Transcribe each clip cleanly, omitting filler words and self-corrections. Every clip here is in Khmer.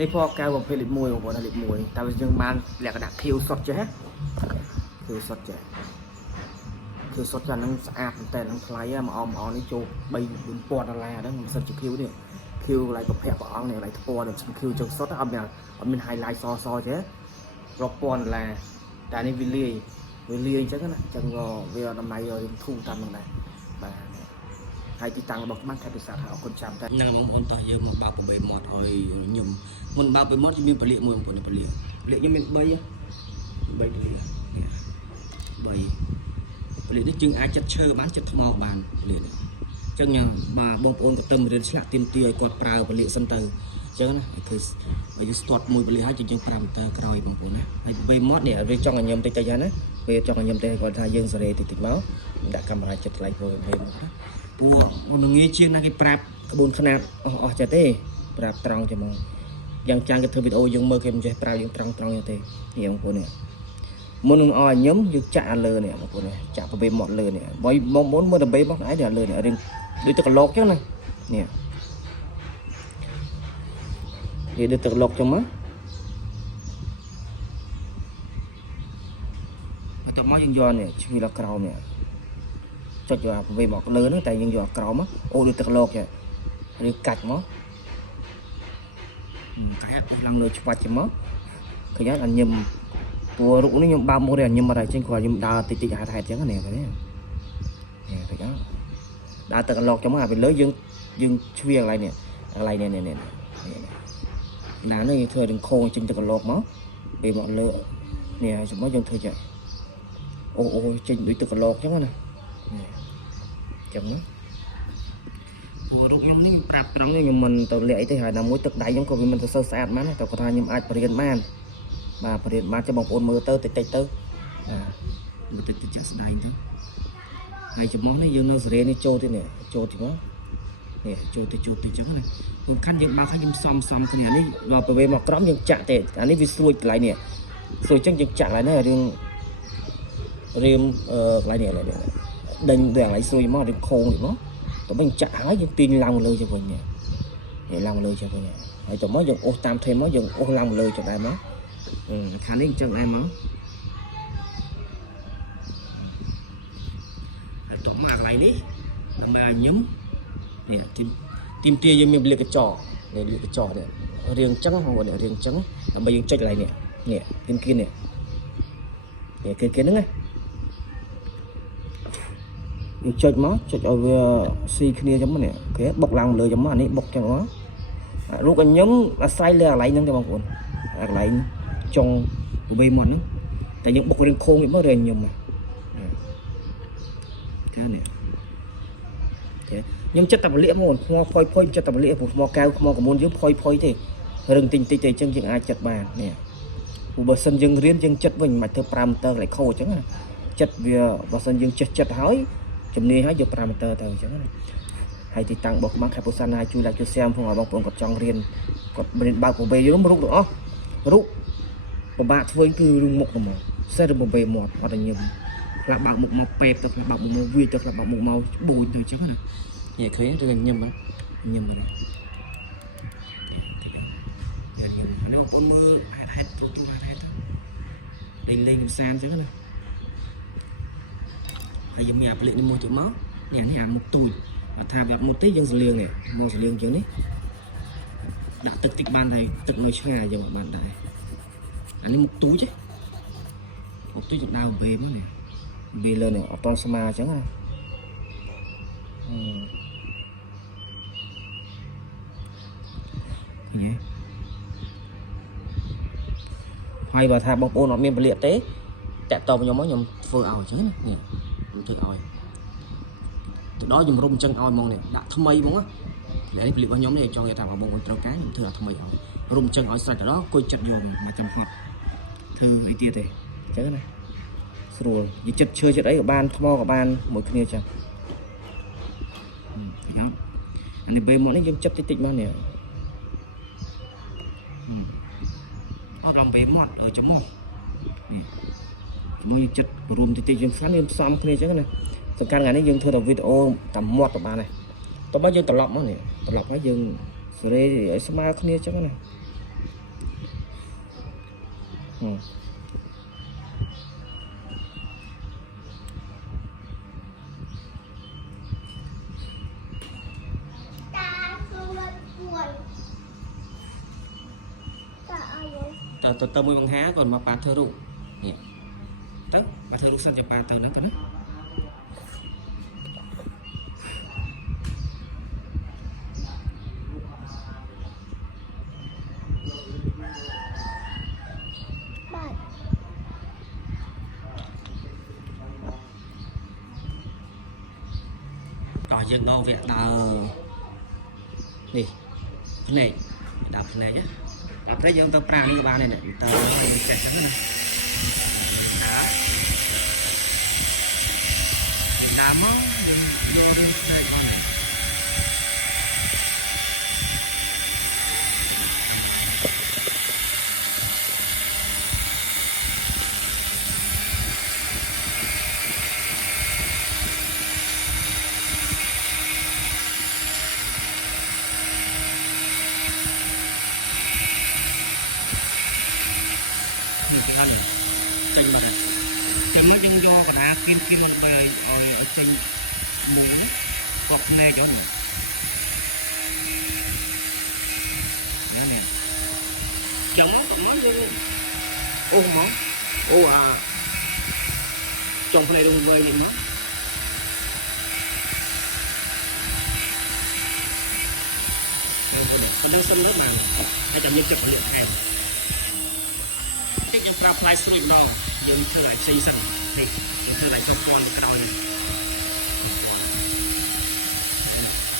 នេះพอកៅប្រភេទលេខ1បងប្អូនលេខ1តែយើងបានលក្ខណៈខៀវសុតចេះខៀវសុតចេះខៀវសុតចានឹងស្អាតតែនឹងថ្លៃមកអងនេះចូល3-4000ដុល្លារហ្នឹងមិនសិនជាខៀវនេះខៀវកន្លែងប្រភេទព្រះអង្គនេះកន្លែងថ្ពណ៌នឹងខៀវជើងសុតអត់មាន highlight សចេះរាប់ពាន់ដុល្លារតែនេះវាលាយអញ្ចឹងណាអញ្ចឹងវាតម្លៃរៀងធូរតាមហ្នឹងដែរបាទហើយទីតាំងរបស់ខ្មែរខេត្តពិសាខអរគុណចាំតែហ្នឹងបងប្អូនតោះយើងមកបើក8មាត់ឲ្យខ្ញុំមុនបើក8មាត់យើងមានពលាកមួយបងប្អូនពលាកខ្ញុំមាន3ពលាកនេះយើងអាចចិត្តឈើបានចិត្តថ្មបានពលាកនេះអញ្ចឹងបាទបងប្អូនក៏ទៅរៀនឆ្លាក់ទៀមទាឲ្យគាត់ប្រើពលាកសិនទៅអញ្ចឹងណាគឺយើងស្ទាត់មួយពលាកហើយយើង5តើក្រោយបងប្អូនណាហើយ8មាត់នេះវាចង់ឲ្យខ្ញុំតិចណាពេលចង់ឲ្យខ្ញុំទេគាត់ថាយើងសេរីតិចមកដាក់កាមេរ៉ាចិត្តថ្លៃព្រោះ8មាត់ណាពួកនឹងងាយជាងណាគេប្រាប់ក្បួនខ្នាតអស់ចេះទេប្រាប់ត្រង់ចាំមកយ៉ាងចាំងគេធ្វើវីដេអូយើងមើលគេមិនចេះប្រាប់យើងត្រង់ទេនេះបងប្អូននេះមុននឹងឲ្យញឹមយើងចាក់អាលើនេះបងប្អូននេះចាក់8មាត់លើនេះបើបងប្អូនមើល8មាត់ឯងនេះលើនេះរៀងដូចទឹកកឡុកចឹងណានេះវាដូចទឹកកឡុកចឹងមកបន្ទាប់មកយើងយកនេះឈ្មោះដល់ក្រោមនេះចុចយក8មកលើហ្នឹងតែយើងយកក្រោមមកអូដូចទឹកកឡុកចឹងឬកាច់មកកាច់ឡើងលើច្បាច់ចឹងមកឃើញអត់ញឹមព្រោះរូបនេះខ្ញុំបើកមកនេះញឹមអត់ហើយចេញគាត់ខ្ញុំដើរតិចហេតុចឹងនេះឃើញឃើញដើរទឹកកឡុកចឹងមកអាពីលើយើងជ្វាកន្លែងនេះណានេះយើងធ្វើរឹងខោចេញទឹកកឡុកមកពេលមកលើនេះហើយសម្រាប់យើងធ្វើចឹងអូចេញដូចទឹកកឡុកចឹងណាចឹងណាព្រោះរូបខ្ញុំនេះប្រាប់ត្រង់នេះខ្ញុំមិនទៅលាក់អីទេហើយណាមួយទឹកដៃខ្ញុំក៏វាមិនទៅសូវស្អាតបានតែគាត់ថាខ្ញុំអាចបរៀនបានបាទបរៀនបានចាំបងប្អូនមើលទៅតិចទៅមើលតិចចាក់ស្ដាយទៅហើយចំោះនេះយើងនៅសេរីនេះចូលទៀតនេះចូលទីមកនេះចូលទៅចឹងណាសំខាន់យើងបើកឲ្យខ្ញុំសំគ្នានេះដល់ពេលមកក្រោមយើងចាក់ទេអានេះវាស្រួចកន្លែងនេះស្រួចចឹងយើងចាក់កន្លែងនេះរឿងកន្លែងនេះដេញដល់កន្លែងស្រួយមករឿងខោងនេះមកទៅវិញចាក់ហើយយើងទាញឡើងលើទៅវិញនេះឡើងលើទៅវិញហើយទៅមកយើងអូសតាមថេមមកយើងអូសឡើងលើចឹងដែរមកខាងនេះចឹងដែរមកហើយទៅមកកន្លែងនេះដើម្បីឲ្យញឹមនេះទីមទាយើងមានលាកកញ្ចក់នេះលាកកញ្ចក់នេះរៀងចឹងហ្នឹងរៀងចឹងដើម្បីយើងចុចកន្លែងនេះទីមគៀននេះគៀនហ្នឹងណាយើងចុចមកចុចឲ្យវាស៊ីគ្នាចឹងនេះអូខេបុកឡើងលើចឹងមកអានេះបុកចឹងមករូបឲ្យញឹមអាស្រ័យលើកន្លែងហ្នឹងទេបងប្អូនកន្លែងចុង8មាត់ហ្នឹងតែយើងបុករៀងខោងនេះមករៀងញឹមណាកានេះខ្ញុំចិត្តតែពលាកមកថ្មផុយចិត្តតែពលាកព្រោះថ្មកៅថ្មកមុនយើងផុយទេរឹងតិចទេអញ្ចឹងយើងអាចចិត្តបាននេះព្រោះបើសិនយើងរៀនយើងចិត្តវិញមិនធ្វើ5តើកន្លែងខោអញ្ចឹងណាចិត្តវាបើសិនយើងចេះចិត្តហើយជំនាញហើយយក5តើទៅអញ្ចឹងណាហើយទីតាំងរបស់ខ្មែរខេត្តពោធិ៍សាត់ណាជួយ like ជួយ share ផងឲ្យបងប្អូនគាត់ចង់រៀនគាត់រៀនបើកប្រវេយរូបទាំងអស់រូបពិបាកធ្វើគឺរឿងមុខហ្មងសេះឬ8មាត់អត់តែញឹមខ្លះបើកមុខមកពេបទៅខ្លះបើកមុខមកវាទៅខ្លះបើកមុខមកបួយទៅអញ្ចឹងណានេះឃើញទៅញឹមញឹមហ្នឹងនេះបងប្អូនមើលហេតុទូហេតុលេងកំសាន្តអញ្ចឹងណាហើយយើងមានអាប្លិកនេះមួយទៀតមកនេះអាមុខទូចថាវាអត់មុខទេយើងសលៀងនេះមកសលៀងអញ្ចឹងនេះដាក់ទឹកតិចបានហើយទឹកនៅឆ្ងាយយើងបានដែរអានេះមុខទូចយើងដើរបេមកនេះបេលើនេះអត់តស្មាអញ្ចឹងណាហើយបើថាបងប្អូនអត់មានពលាកទេតាក់តបខ្ញុំមកខ្ញុំធ្វើឲ្យអញ្ចឹងណានេះខ្ញុំធ្វើឲ្យទៅដល់ជំរុំអញ្ចឹងឲ្យហ្មងនេះដាក់ថ្មីហ្មងណានេះពលាករបស់ខ្ញុំនេះចង់និយាយថាបងប្អូនត្រូវការខ្ញុំធ្វើឲ្យថ្មីឲ្យរុំអញ្ចឹងឲ្យស្រេចទៅដល់គួយចិត្តយកមកចាំហត់ធ្វើអីទៀតទេអញ្ចឹងណាស្រួលនិយាយចិត្តឈើចិត្តអីក៏បានថ្មក៏បានមួយគ្នាចឹងអានេះពេលមកនេះយើងចិត្តតិចមកនេះអត់ឡងពេលមកឲ្យចំោះនេះយើងចិត្តរួមតិចយើងស្អាតយើងផ្សំគ្នាចឹងណាសំខាន់ថ្ងៃនេះយើងធ្វើតែវីដេអូតាមមាត់ទៅបានហើយតោះមកយើងត្រឡប់មកនេះត្រឡប់ហើយយើងសេរីឲ្យស្មើគ្នាចឹងណា tờ môi bằng há còn mà bà thơ rụ nè tức bà thơ rụ sân cho bà thơ nó cái đó tỏ dương đâu việc tờ đi cái này đạp cái này nhé đạp đấy ông tao prang đi các bạn này này tao chạy chắn này làm món đưa đi chơi con này chanh mà chanh nó chân do cả đá kim mình bơi ở chanh mùi cọp này chỗ này chanh nó còn nói như ô món ô à trong này đông bơi gì nó còn đang xâm nước mà ai chồng nhân chụp liệu hàngยังปรับลายสวยเรายังเธอไหนซีซั่นนี่ยังเธอไหนชอบกวนกระดอย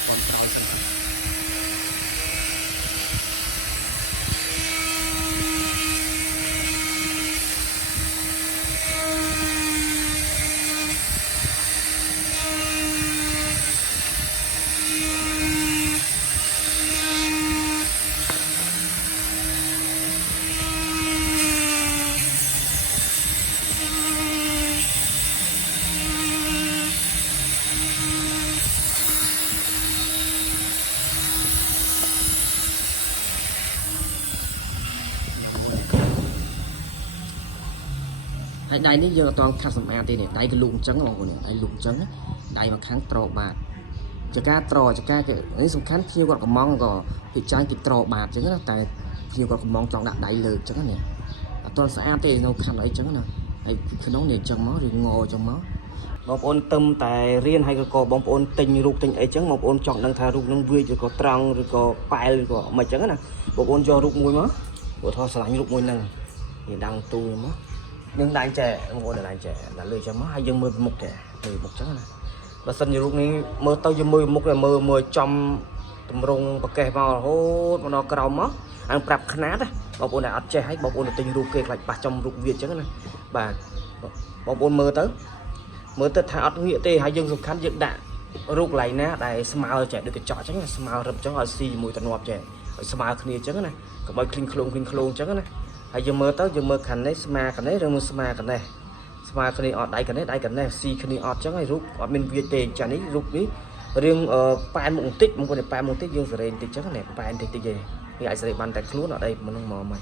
กวนกระดอยสักđáyនេះយើងអត់តខាត់សម្អាតទេនេះដៃក៏លូកអញ្ចឹងបងប្អូននេះដៃលូកអញ្ចឹងដៃមកខាងត្របាទចកាត្រចកានេះសំខាន់ភ្ញៀវគាត់កំងក៏ពិចារណាគេត្របាទអញ្ចឹងណាតែភ្ញៀវគាត់កំងចង់ដាក់ដៃលើអញ្ចឹងនេះអត់តស្អាតទេនៅខាត់អីអញ្ចឹងណាហើយក្នុងនេះអញ្ចឹងមកឬងអញ្ចឹងមកបងប្អូនទឹមតែរៀនហើយក៏បងប្អូនទិញរូបទិញអីអញ្ចឹងបងប្អូនចង់ដឹងថារូបនឹងវាឬក៏ត្រង់ឬក៏ប៉ែលឬក៏មិនអញ្ចឹងណាបងប្អូនយករូបមួយមកព្រោះថាស្រឡាញ់រូបមួយហ្នឹងវាដាំងទូមកយើងដាច់ចែបងប្អូនដាច់ចែដាក់លើចាំមកហើយយើងមើលមុខចែមើលមុខចឹងណាបើសិនជារូបនេះមើលទៅយើងមើលមុខមើលចំតម្រង់ប្រកេះមករហូតមកដល់ក្រោមមកអានប្រាប់ຂະណាតបងប្អូនដែលអត់ចេះហើយបងប្អូនទៅទិញរូបគេខ្លាចប៉ះចំរូបវាចឹងណាបាទបងប្អូនមើលទៅថាអត់ងាកទេហើយយើងសំខាន់យើងដាក់រូបកន្លែងណាដែលស្មើចែដូចកញ្ចក់ចឹងណាស្មើរឹបចឹងឲ្យស៊ីជាមួយតំណប់ចែឲ្យស្មើគ្នាចឹងណាកុំឲ្យឃ្លីងឃ្លងចឹងណាហើយយើងមើលទៅយើងមើលខាងនេះស្មាខាងនេះឬមើលស្មាខាងនេះស្មាគ្នាអត់ដៃខាងនេះស៊ីគ្នាអត់ចឹងហើយរូបអត់មានវាទេចានេះរូបនេះរឿងប៉ែនមុខបន្តិចបងប្អូនប៉ែនមុខបន្តិចយើងសេរីបន្តិចចឹងណាប៉ែនបន្តិចទេនេះអាចសេរីបានតែខ្លួនអត់អីមិនហ្នឹងមក